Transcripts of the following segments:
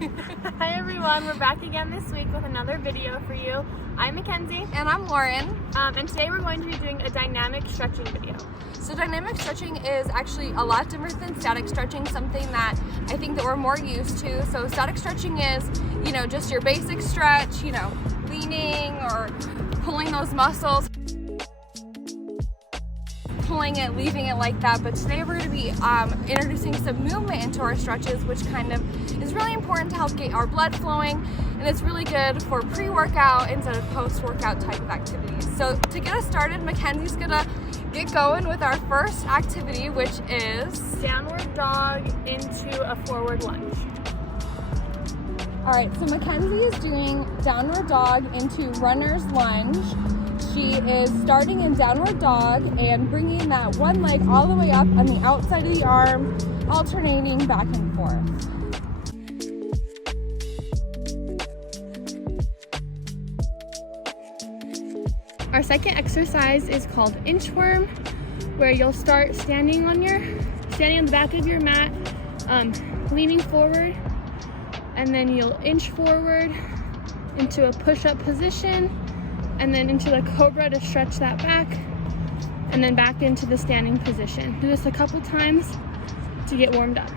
Hi everyone, we're back again this week with another video for you. I'm Mackenzie. And I'm Lauren. And today we're going to be doing a dynamic stretching video. So dynamic stretching is actually a lot different than static stretching, something that I think that we're more used to. So static stretching is, just your basic stretch, leaning or pulling those muscles, pulling it, leaving it like that. But today we're going to be introducing some movement into our stretches, which kind of is really important to help get our blood flowing, and it's really good for pre-workout instead of post-workout type of activities. So to get us started, Mackenzie's gonna get going with our first activity, which is downward dog into a forward lunge. All right, so Mackenzie is doing downward dog into runner's lunge. She is starting in downward dog and bringing that one leg all the way up on the outside of the arm, alternating back and forth. Our second exercise is called Inchworm, where you'll start standing on the back of your mat, leaning forward, and then you'll inch forward into a push-up position, and then into the cobra to stretch that back, and then back into the standing position. Do this a couple times to get warmed up.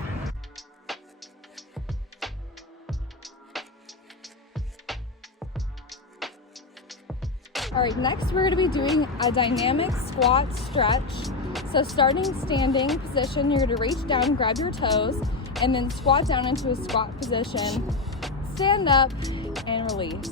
All right, next we're gonna be doing a dynamic squat stretch. So starting standing position, you're gonna reach down, grab your toes, and then squat down into a squat position, stand up, and release.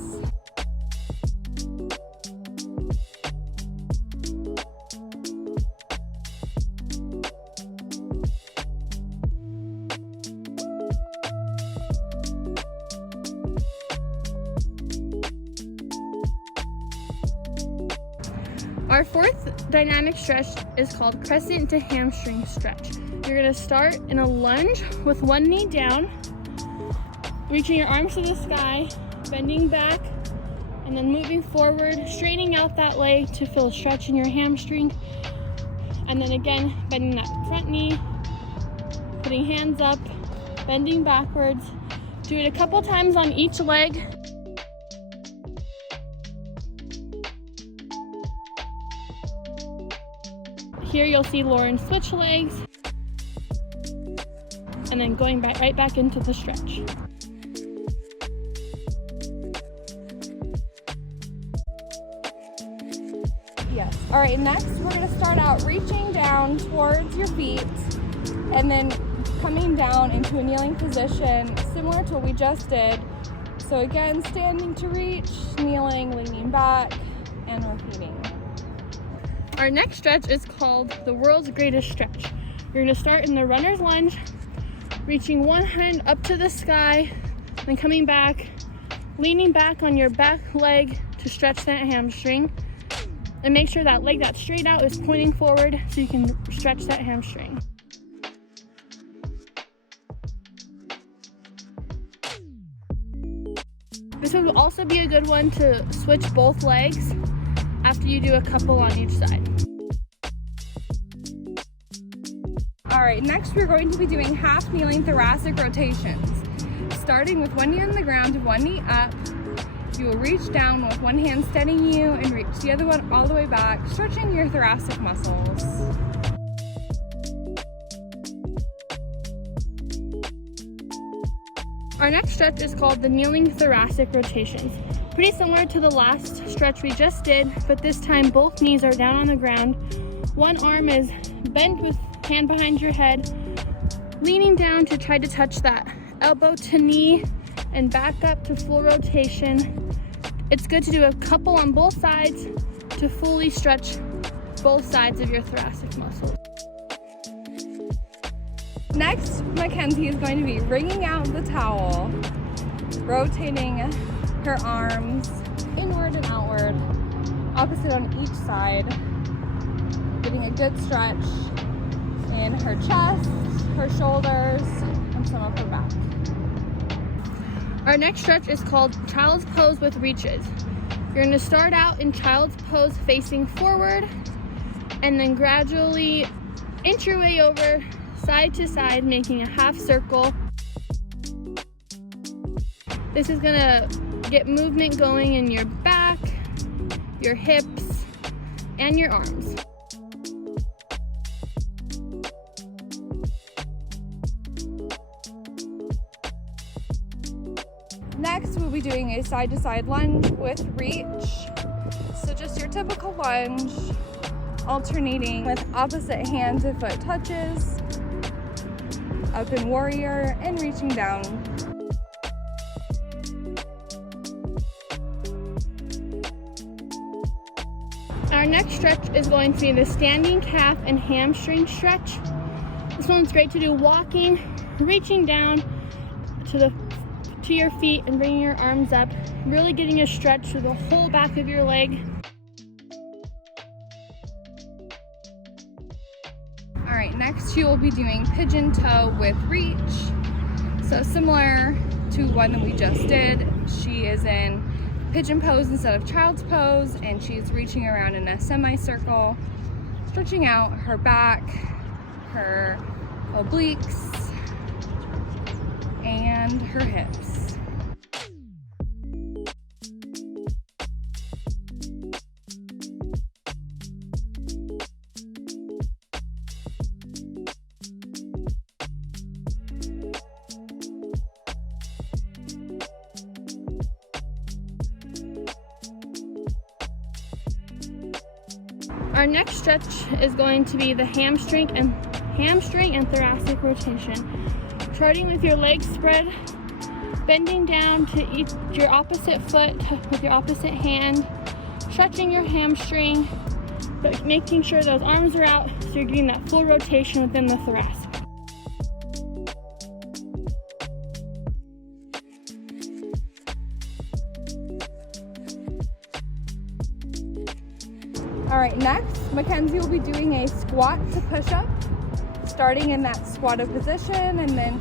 Our fourth dynamic stretch is called Crescent to Hamstring stretch. You're gonna start in a lunge with one knee down, reaching your arms to the sky, bending back, and then moving forward, straightening out that leg to feel a stretch in your hamstring. And then again, bending that front knee, putting hands up, bending backwards. Do it a couple times on each leg. Here you'll see Lauren switch legs and then going right back into the stretch. Yes. All right, next we're gonna start out reaching down towards your feet and then coming down into a kneeling position, similar to what we just did. So again, standing to reach, kneeling, leaning back, and repeating. Our next stretch is called the world's greatest stretch. You're gonna start in the runner's lunge, reaching one hand up to the sky, then coming back, leaning back on your back leg to stretch that hamstring. And make sure that leg that's straight out is pointing forward so you can stretch that hamstring. This would also be a good one to switch both legs after you do a couple on each side. All right, next we're going to be doing half kneeling thoracic rotations. Starting with one knee on the ground, one knee up. You will reach down with one hand steadying you and reach the other one all the way back, stretching your thoracic muscles. Our next stretch is called the kneeling thoracic rotations. Pretty similar to the last stretch we just did, but this time both knees are down on the ground. One arm is bent with hand behind your head, leaning down to try to touch that elbow to knee and back up to full rotation. It's good to do a couple on both sides to fully stretch both sides of your thoracic muscles. Next, Mackenzie is going to be wringing out the towel, rotating her arms inward and outward, opposite on each side, getting a good stretch in her chest, her shoulders, and some of her back. Our next stretch is called Child's Pose with reaches. You're going to start out in Child's Pose facing forward and then gradually inch your way over side to side, making a half circle. This is gonna get movement going in your back, your hips, and your arms. Next, we'll be doing a side-to-side lunge with reach. So just your typical lunge, alternating with opposite hand to foot touches, up in warrior, and reaching down. Our next stretch is going to be the standing calf and hamstring stretch. This one's great to do walking, reaching down to your feet and bringing your arms up, really getting a stretch through the whole back of your leg. All right, next you will be doing pigeon toe with reach. So similar to one that we just did, she is in pigeon pose instead of child's pose, and she's reaching around in a semicircle, stretching out her back, her obliques, and her hips. Our next stretch is going to be the hamstring and thoracic rotation. Starting with your legs spread, bending down to your opposite foot with your opposite hand, stretching your hamstring, but making sure those arms are out so you're getting that full rotation within the thoracic. All right, next, Mackenzie will be doing a squat to push-up, starting in that squatted position and then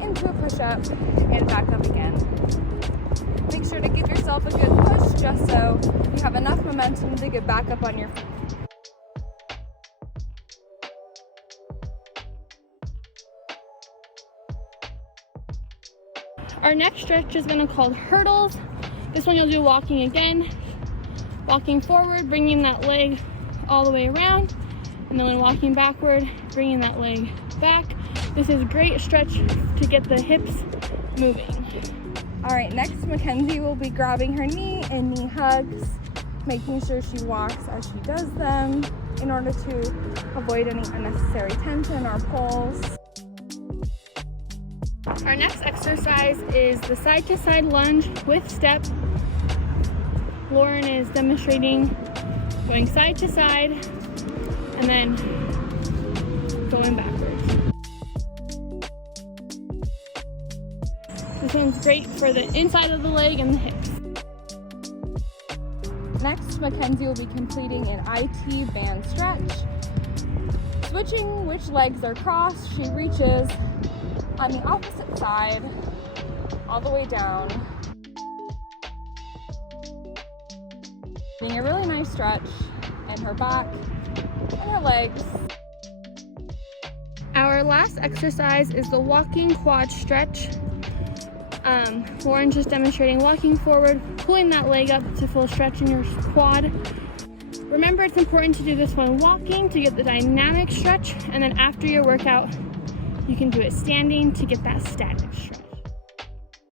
into a push-up and back up again. Make sure to give yourself a good push just so you have enough momentum to get back up on your feet. Our next stretch is going to be called hurdles. This one you'll do walking again. Walking forward, bringing that leg all the way around, and then when walking backward, bringing that leg back. This is a great stretch to get the hips moving. All right, next Mackenzie will be grabbing her knee and knee hugs, making sure she walks as she does them in order to avoid any unnecessary tension or pulls. Our next exercise is the side-to-side lunge with step. Lauren is demonstrating going side to side and then going backwards. This one's great for the inside of the leg and the hips. Next, Mackenzie will be completing an IT band stretch. Switching which legs are crossed, she reaches on the opposite side all the way down. Getting a really nice stretch in her back and her legs. Our last exercise is the walking quad stretch. Lauren's just demonstrating walking forward, pulling that leg up to full stretch in your quad. Remember, it's important to do this one walking to get the dynamic stretch, and then after your workout, you can do it standing to get that static stretch.